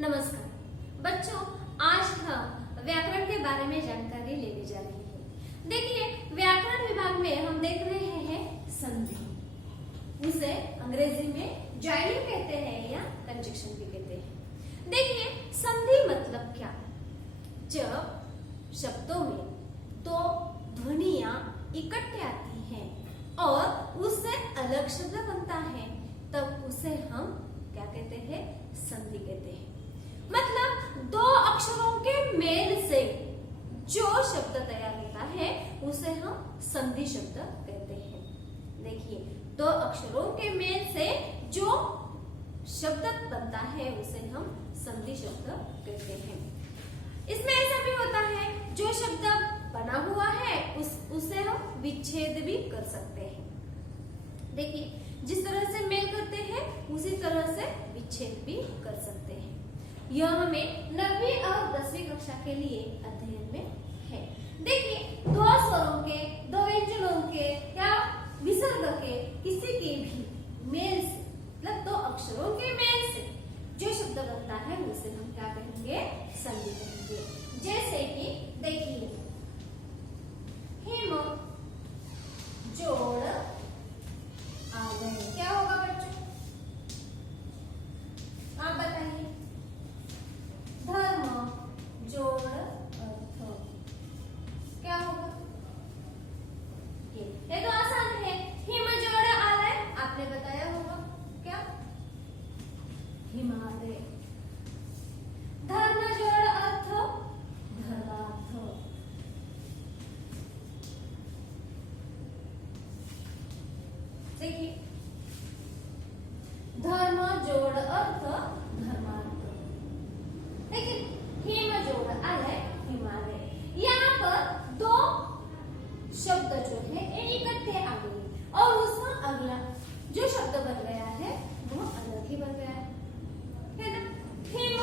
नमस्कार बच्चों, आज हम व्याकरण के बारे में जानकारी लेने जा रहे हैं। देखिए, व्याकरण विभाग में हम देख रहे हैं संधि। उसे अंग्रेजी में ज्वाइनिंग कहते हैं या कंजक्शन भी कहते हैं। देखिए, संधि मतलब क्या? जब शब्दों में दो ध्वनियां इकट्ठे आती हैं और उससे अलग शब्द बनता है, तब उसे हम क्या कहते हैं? संधि कहते हैं। मतलब दो अक्षरों के मेल से जो शब्द तैयार होता है उसे हम संधि शब्द कहते हैं। देखिए, दो अक्षरों के मेल से जो शब्द बनता है उसे हम संधि शब्द कहते हैं। इसमें ऐसा भी होता है, जो शब्द बना हुआ है उसे हम विच्छेद भी कर सकते हैं। देखिए, जिस तरह से मेल करते हैं उसी तरह से विच्छेद भी कर सकते हैं। यह हमें 9वीं और 10वीं कक्षा के लिए अध्ययन में है। देखिए, दो स्वरों के, दो व्यंजनों के या विसर्ग के किसी के भी मेल से, मतलब दो अक्षरों के मेल से जो शब्द बनता है उसे हम क्या कहेंगे? संधि कहेंगे। जैसे कि देखिए, हिम जोड़ आ गए, क्या होगा बच्चों? आप बताइए। धर्म जोड़ अर्थ, क्या होगा? ये तो आसान है। हिम जोड़ आलय, आपने बताया होगा क्या? हिमालय। धर्म जोड़ अर्थ, धर्मार्थ। देखिए, धर्म जोड़ अर्थ, धर्मार्थ। देखिए, हिम जोड़ आलय, हिमालय। यहाँ पर दो शब्द जो है इकट्ठे आ गए और उसमें अगला जो शब्द बन गया है वो अलग ही बन गया है ना? हिम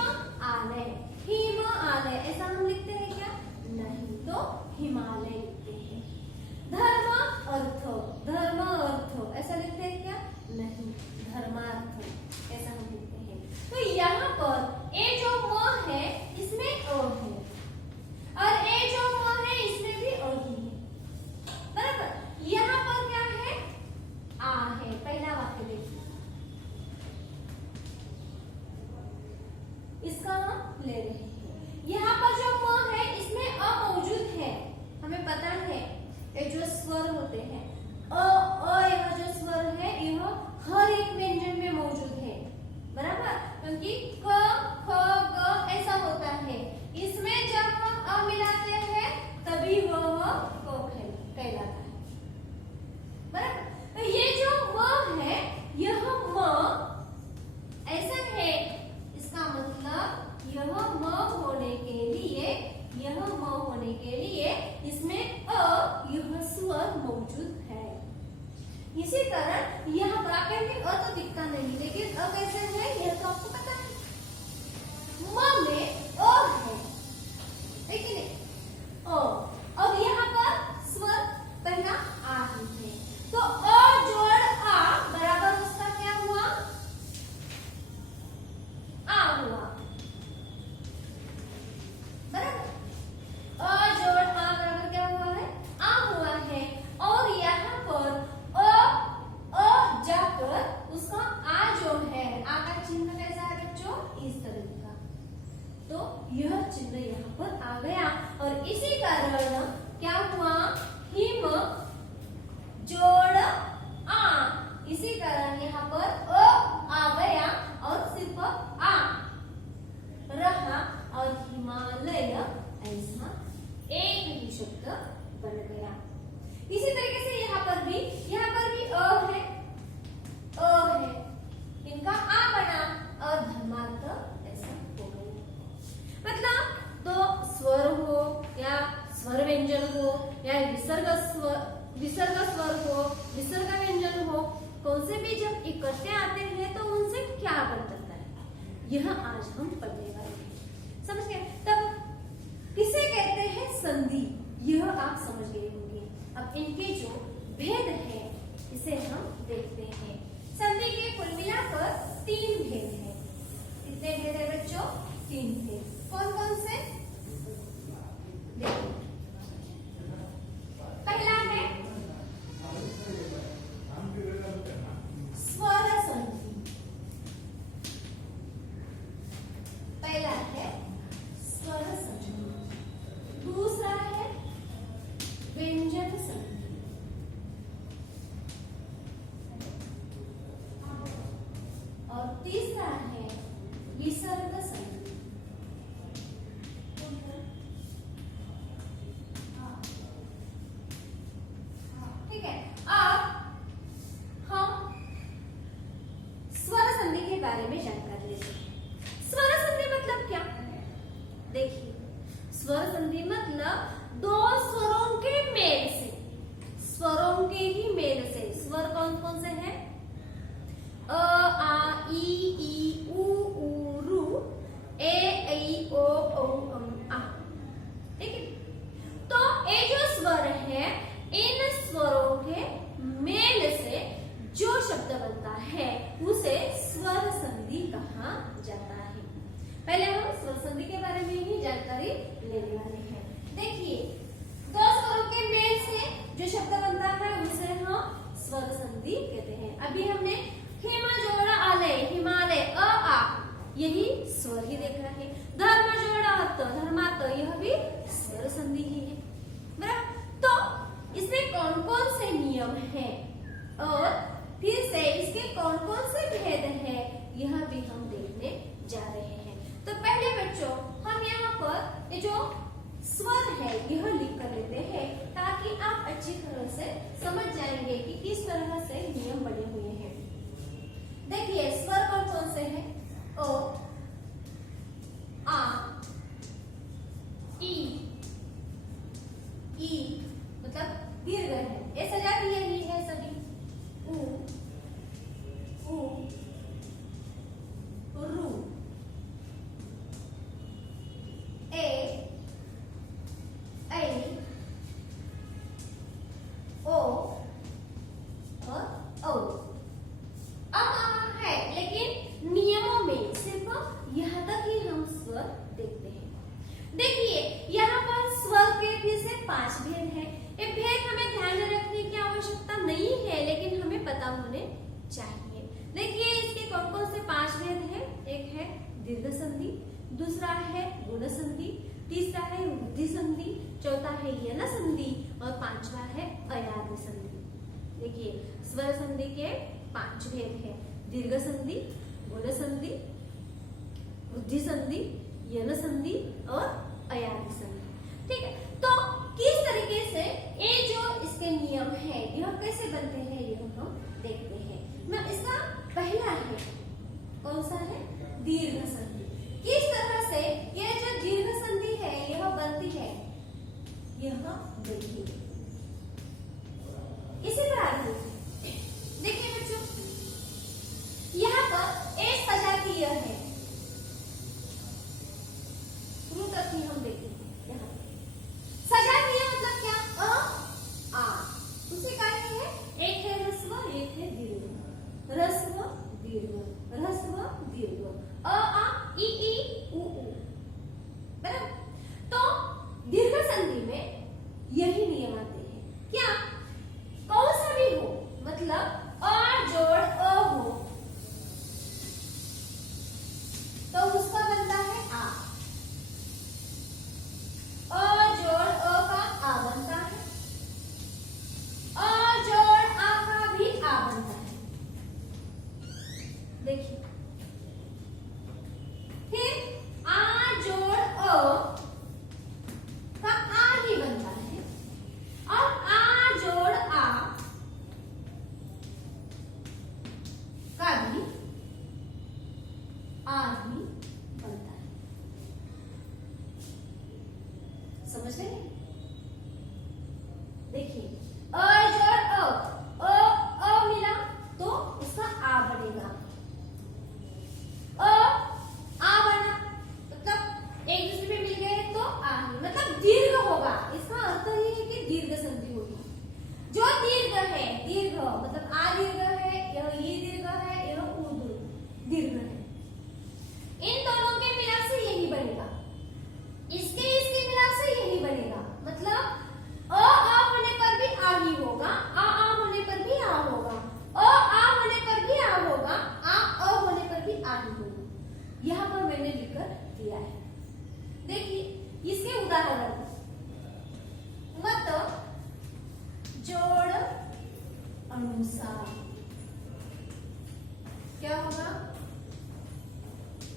आलय, हिम आलय ऐसा हम लिखते हैं क्या? नहीं, तो हिमालय लिखते हैं। धर्म अर्थ, धर्म अर्थ ऐसा लिखते हैं क्या? नहीं, धर्मार्थ ऐसा हम लिखते हैं। तो यहाँ पर ए जो म है इसमें अ है और ए जो म है इसमें भी अ ही है, बराबर। यहाँ पर क्या है? आ है। पहला वाक्य देखिए, इसका हम ले रहे हैं। यहाँ पर जो म है इसमें अ मौजूद है, हमें पता है। ये जो स्वर होते हैं यह जो स्वर है यह हर एक व्यंजन में मौजूद है, बराबर, क्योंकि क ख ग ऐसा होता है। इसमें जब हम अ मिलाते हैं तभी वह क कहलाता है, बराबर। तो ये जो म है यह म ऐसा है, इसका मतलब यह म होने के लिए, यह म होने के लिए इसमें यह स्वर मौजूद है। इसी कारण यह प्राकृतिक अ तो दिखता नहीं, लेकिन अ कैसे है यह तो आपको पता है। म में अ है, लेकिन अ, अब यहाँ पर स्वर पहला आ ही है, तो अ जोड़ आ बराबर उसका क्या हुआ? आ हुआ, बराबर। अ जोड़ आ बराबर क्या हुआ है? आ हुआ है। और यहाँ पर अ जाकर उसका आ जो है, आ का चिन्ह कैसा है बच्चों? इस तरह का। तो यह चिन्ह यहाँ पर आ गया और इसी कारण क्या हुआ? हिम जोड़ आ, इसी कारण यहाँ पर अ आ गया और सिर्फ आ रहा और हिमालय ऐसा एक ही शब्द बन गया। इसी तरीके से यहाँ पर भी अ है, इनका आ बना और धर्मार्थ ऐसा हो गया। मतलब दो स्वर हो या स्वर व्यंजन हो या विसर्ग स्वर हो, विसर्ग व्यंजन हो, कौन से भी जब इकट्ठे आते हैं तो उनसे क्या बनता है, यह आज हम पढ़ने वाले हैं। समझ गए? तब किसे कहते हैं संधि, यह आप समझ गए होंगे। अब इनके जो भेद है इसे हम देखते हैं। संधि के कुल मिलाकर 3 भेद हैं। कितने भेद है? बच्चों 3 थे। कौन कौन से? देखो, पहला है स्वर संधि। पहला है स्वर संधि, दूसरा है व्यंजन संधि, और तीसरा है विसर्ग संधि। ठीक है, अब हम स्वर संधि के बारे में जानकारी लेते हैं। स्वर संधि मतलब क्या? देखिए, स्वर संधि मतलब दो स्वरों के मेल से, स्वरों के ही मेल से। स्वर कौन कौन से हैं? अ, आ, ई, उ, रू, ए, ऐ, ओ, आ। ठीक है, तो ये जो स्वर है, इन स्वरों के मेल से जो शब्द बनता है उसे स्वर संधि कहा जाता है। पहले हम स्वर संधि के बारे में ही जानकारी लेने वाले हैं। देखिए, दो स्वरों के मेल से जो शब्द बनता है उसे हम स्वर संधि कहते हैं। अभी हमने हिमा जोड़ा आलय, हिमालय, अ, आ, यही स्वर ही देखा है। धर्म जोड़ा त, धर्मात, यह भी स्वर संधि ही है। बराबर, तो इसमें कौन कौन से नियम हैं और फिर से इसके कौन कौन से भेद हैं, यह भी हम देखने जा रहे हैं। तो पहले बच्चों, हम यहाँ पर ये जो स्वर है यह लिख कर लेते हैं, ताकि आप अच्छी तरह से समझ जाएंगे कि किस तरह से नियम बने हुए हैं। देखिए, स्वर कौन कौन से हैं? ओ, आ, ई मतलब दीर्घ है, ये सजाती यही है सभी। उ, रू, ए, ऐ, ओ और औ। है, लेकिन नियमों में सिर्फ यहाँ तक ही हम स्वर देखते हैं। देखिए, यहाँ पर स्वर के फिर से 5 भेद हैं। ये भेद हमें ध्यान में रखने की आवश्यकता नहीं है, लेकिन हमें पता होने चाहिए। देखिए, इसके कौन कौन से 5 भेद हैं? एक है दीर्घ संधि, दूसरा है गुण संधि, तीसरा है वृद्धि संधि, चौथा है यन संधि और पांचवा है अयादि संधि। देखिए, स्वर संधि के 5 भेद हैं: दीर्घ संधि, गुण संधि, वृद्धि संधि, यन संधि और अयादि संधि। ठीक है, तो किस तरीके से ये जो इसके नियम है यह कैसे बनते हैं यह हम देखते हैं। मैं इसका पहला है, कौन सा है? दीर्घ संधि। किस तरह से यह जो दीर्घ संधि है यह बनती है, यह देखिए। इसी तरह देखिए बच्चों, यहाँ पर एक सजातीय है, शुरू तक ही हम देखेंगे। यहाँ सजातीय मतलब क्या? अ, आ, उसे कहते हैं, एक है ह्रस्व, एक है दीर्घ। ह्रस्व दीर्घ, ह्रस्व दीर्घ, अ, आ, ई, उ, बराबर। तो दीर्घ संधि में यही नियम आते हैं। क्या? कौन सा भी हो, मतलब अ जोड़ अ हो तो उसका बनता है आ। अ जोड़ अ का आ बनता है, अ जोड़ आ का भी आ बनता है। देखिए, फिर आ जोड़ अ का आ ही बनता है और आ जोड़ आ का भी आ ही बनता है। समझ गए? देखिए, अ जोड़ अ मिला तो उसका आ बनेगा। आ बना मतलब एक दूसरे में मिल गए तो आ ही, मतलब दीर्घ होगा। इसका अर्थ ये है कि दीर्घ संधि होगी। जो दीर्घ है, दीर्घ मतलब आ दीर्घ है, यह ई दीर्घ है, यह उ दीर्घ है, इन दोनों के दिया है। देखिए इसके उदाहरण, मत जोड़ अनुसार क्या होगा?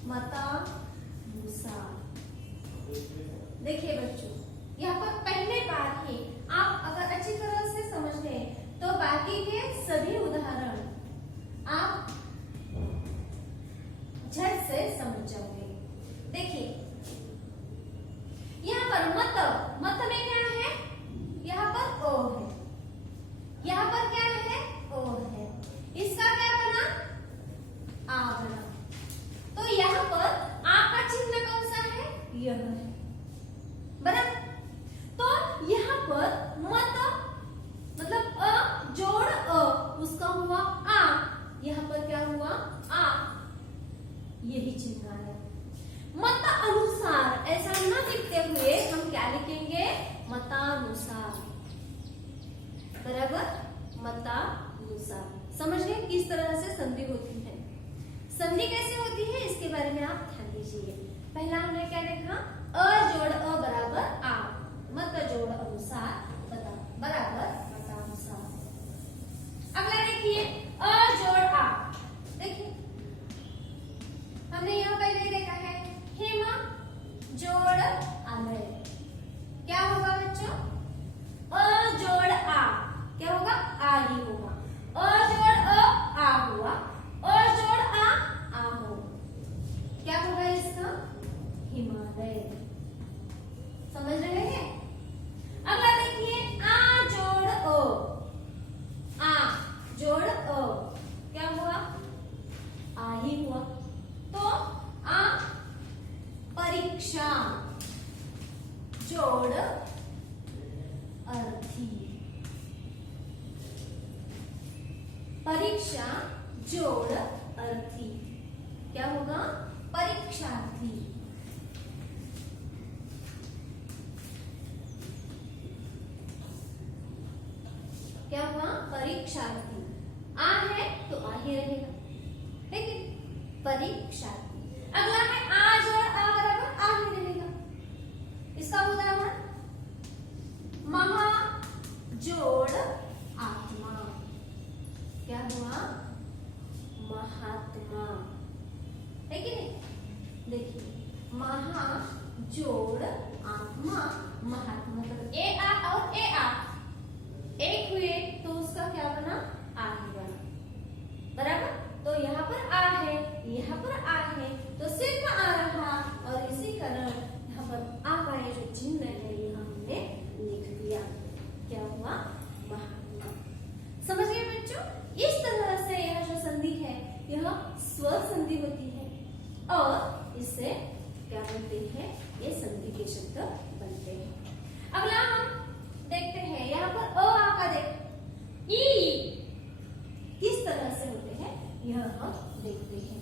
मतानुसार। देखिए बच्चों, यहाँ पर पहले बार ही आप अगर अच्छी तरह से समझ गए तो बाकी के सभी उदाहरण आप झट से समझ जाओगे। देखिए यहाँ पर मत में क्या है? यहाँ पर ओ है, यहाँ पर क्या है? ओ है। इसका क्या बना? आ बना। तो यहाँ पर आ का चिन्ह कौन सा है? यह है, बराबर। तो यहाँ पर मत मतलब अ जोड़ अ, उसका हुआ आ, यहाँ पर क्या हुआ? आ, यही चिन्ह है। मत अनुसार ऐसा न लिखते हुए हम क्या लिखेंगे? मतानुसार, बराबर, मतानुसार। समझ गए किस तरह से संधि होती है? संधि कैसे होती है इसके बारे में आप ध्यान दीजिए। पहला हमने क्या देखा? अ जोड़ अ बराबर आ, मत जोड़ अनुसार बराबर मतानुसार। अगला देखिए अ जोड़ आ। देखिए हमने यहाँ पहले देखा है हेमा जोड़ आलय, क्या होगा बच्चों? अ जोड़ आ, क्या होगा? आ ही होगा। अ जोड़ अ, आ हुआ। अ जोड़ आ हो, क्या होगा इसका? हिमालय। समझ रहे हैं? अगला देखिए आ जोड़ ओ, आ जोड़ ओ, क्या हुआ? आ ही हुआ। तो आ परीक्षा जोड़ अर्थी, परीक्षा जोड़ अर्थी, क्या होगा? परीक्षार्थी। क्या हुआ? परीक्षार्थी। आ है तो आ ही रहेगा, ठीक है, परीक्षार्थी। अगला है आ जोड़ आ बराबर आ ही रहेगा। इसका उदाहरण महा जोड़ आत्मा, क्या हुआ? महात्मा, है कि नहीं? देखिए महा जोड़ आत्मा महात्मा, मतलब ए आ और ए आ एक हुए तो उसका क्या बना? आ ही बना, बराबर। तो यहाँ पर आ है, यहाँ पर आ है, तो सिर्फ आ रहा, और इसी कारण यहाँ पर आ का ये जो चिन्ह है यहाँ हमने लिख दिया, क्या हुआ? महात्मा। समझ गए बच्चों? इस तरह से यह जो संधि है यह स्वर संधि होती है, और इससे क्या बनते हैं? ये संधि के शब्द बनते हैं। अगला हम देखते हैं, यहाँ पर अ आ का देख ई किस तरह से होते हैं यह हम देखते हैं।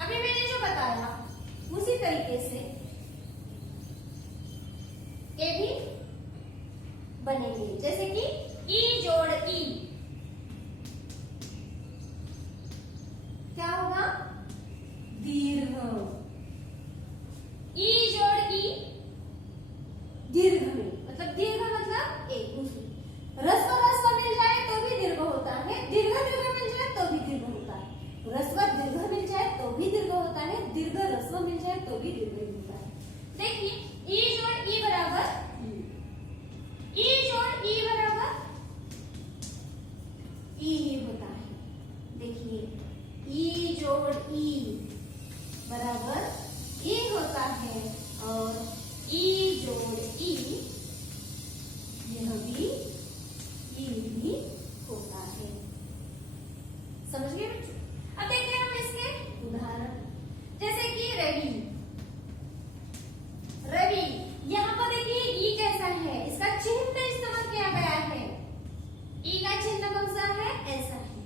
अभी मैंने जो बताया उसी तरीके से ये भी बनेंगे, जैसे कि ई जोड़ ई, क्या होगा? दीर्घ। ई जोड़ ई दीर्घ में, मतलब दीर्घ मतलब एक दूसरे, रस्व मिल जाए तो भी दीर्घ होता है, दीर्घ मिल जाए तो भी दीर्घ होता है, रस्व दीर्घ मिल जाए तो भी दीर्घ होता है, दीर्घ रस्व मिल जाए तो भी दीर्घ होता है। देखिए ई जोड़ ई बराबर ई जोड़ ई बराबर ई ही होता है। देखिए ई जोड़ ई बराबर ई होता है, और ई जोड़ ई यह भी ई ही होता है। समझ गए बच्चों? अब देखते हैं हम इसके उदाहरण, जैसे कि रवि। रवि यहाँ पर देखिए ई कैसा है, इसका चिन्ह इस्तेमाल किया गया है, ई का चिन्ह कौन सा है? ऐसा है।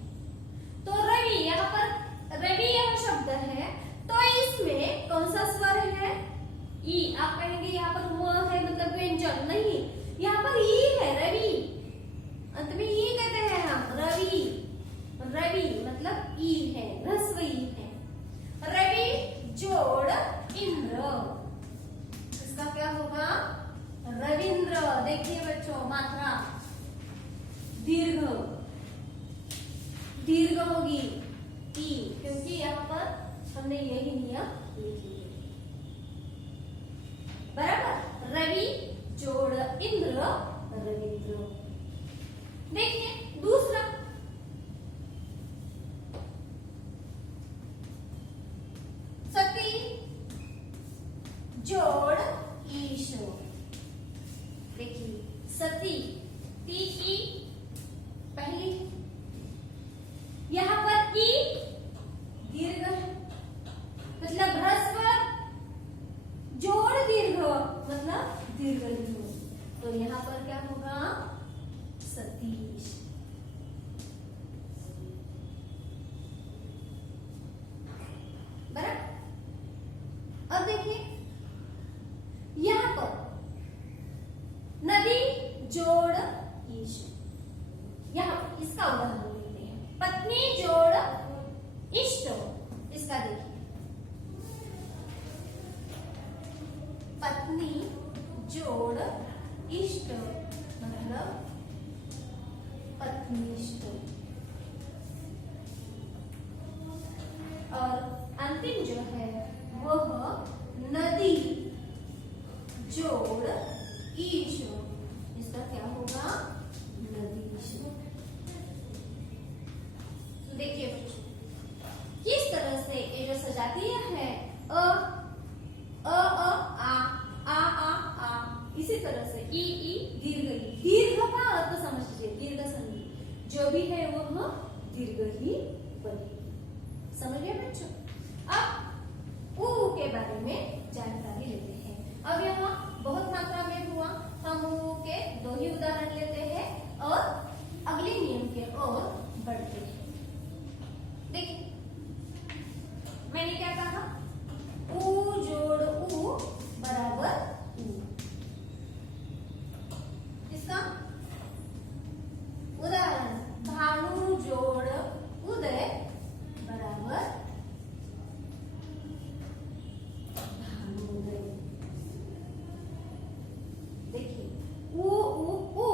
तो रवि, यहाँ पर रवि यह शब्द है, तो इसमें कौन सा स्वर है? ई। आप कहेंगे यहाँ पर म है मतलब व्यंजन, नहीं, यहाँ पर ई है, रवि, अंत में ई कहते हैं हम, रवि, रवि मतलब ई है, ह्रस्व ई है। दीर्घ होगी ई, क्योंकि यहाँ पर हमने यही नियम लिख लिए। बराबर। रवि जोड़ इंद्र रविंद्र। देखिए दूसरा, सती जोड़ ईशो। देखिए सती, ती ई पहली, यहां पर ई दीर्घ है, मतलब ह्रस्व जोड़ दीर्घ मतलब दीर्घ ही हो, तो यहां पर क्या होगा? सतीश। बराबर। अब देखिए यहां पर नदी जोड़ ईश, यहां इसका उदाहरण लेते हैं। पत्नी जोड़ इष्ट, इसका देखिए पत्नी जोड़ इष्ट मतलब पत्नीष्ट। और अंतिम जो है वह नदी जोड़ ईश, इसका क्या होगा? नदीश। देखिए किस तरह से ये जो सजातीय है अ आ, इसी तरह से ई दीर्घ ई। दीर्घ का अर्थ समझ लीजिए, दीर्घ संधि जो भी है वह दीर्घ ही बनेगी। समझ गए बच्चों? अब ऊ के बारे में जानकारी लेते हैं। अब यहाँ बहुत मात्रा में हुआ, हम ऊ के दो ही उदाहरण लेते हैं और अगले नियम के ओर बढ़ते हैं। देखिए मैंने क्या कहा? ऊ जोड़ ऊ बराबर ऊ। इसका उदाहरण भानु जोड़ उदय बराबर भानुदय। देखिए ऊ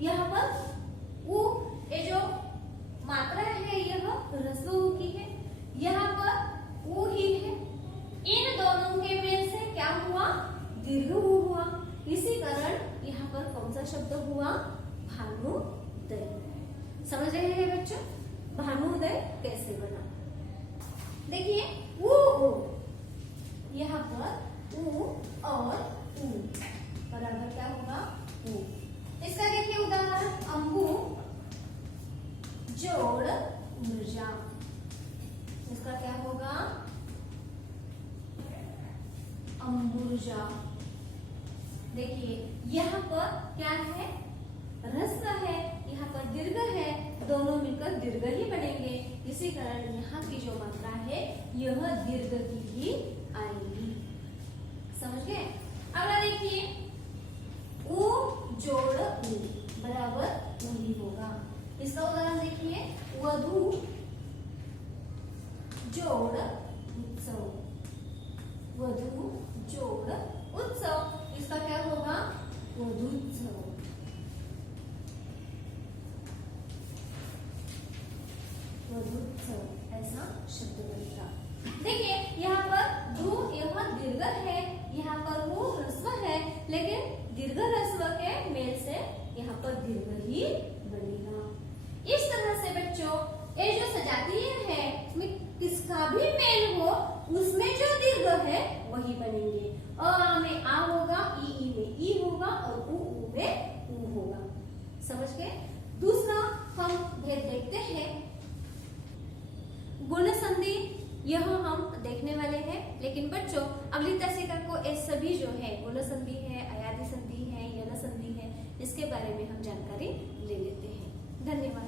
यहाँ पर ऊ, ये जो मात्रा है यह ह्रस्व ऊ की है, यहाँ पर ऊ ही है। इन दोनों के मेल से क्या हुआ? दीर्घ ऊ हुआ। इसी कारण यहाँ पर कौन सा शब्द हुआ? भानुदय। समझ रहे हैं बच्चों भानुदय कैसे बना? देखिए ऊ, यहाँ पर ऊ और ऊ बराबर क्या होगा? ऊ। इसका देखिए उदाहरण अंबु जोड़ ऊर्जा, इसका क्या होगा? अंबुर्जा। देखिए यहाँ पर क्या है? ह्रस्व है, यहाँ पर दीर्घ है, दोनों मिलकर दीर्घ ही बनेंगे। इसी कारण यहाँ की जो मात्रा है यह दीर्घ की ही आएगी। समझ गए? अगला देखिए ऊ जोड़ ऊ बराबर ऊ ही होगा। इसका उदाहरण देखिए वधु जोड़ उत्सव, वधु जोड़ उत्सव, इसका क्या होगा? वधुत्सव। वधुत्सव ऐसा शब्द बनेगा। देखिए यहाँ पर दू यह दीर्घ है, यहाँ पर वो ह्रस्व है, लेकिन दीर्घ ह्रस्व के मेल से यहाँ पर दीर्घ ही बनेगा। इस तरह से बच्चों ये जो सजातीय है उसमें किसका भी मेल हो उसमें जो दीर्घ है वही बनेंगे। अ में आ होगा, ई में ई होगा और ऊ में ऊ होगा। समझ गए? दूसरा हम भेद देखते हैं गुण संधि, यह हम देखने वाले हैं। लेकिन बच्चों अगली तासिका को ये सभी जो है गुण संधि है, अयादि संधि है, यन संधि है, इसके बारे में हम जानकारी ले लेते हैं। धन्यवाद।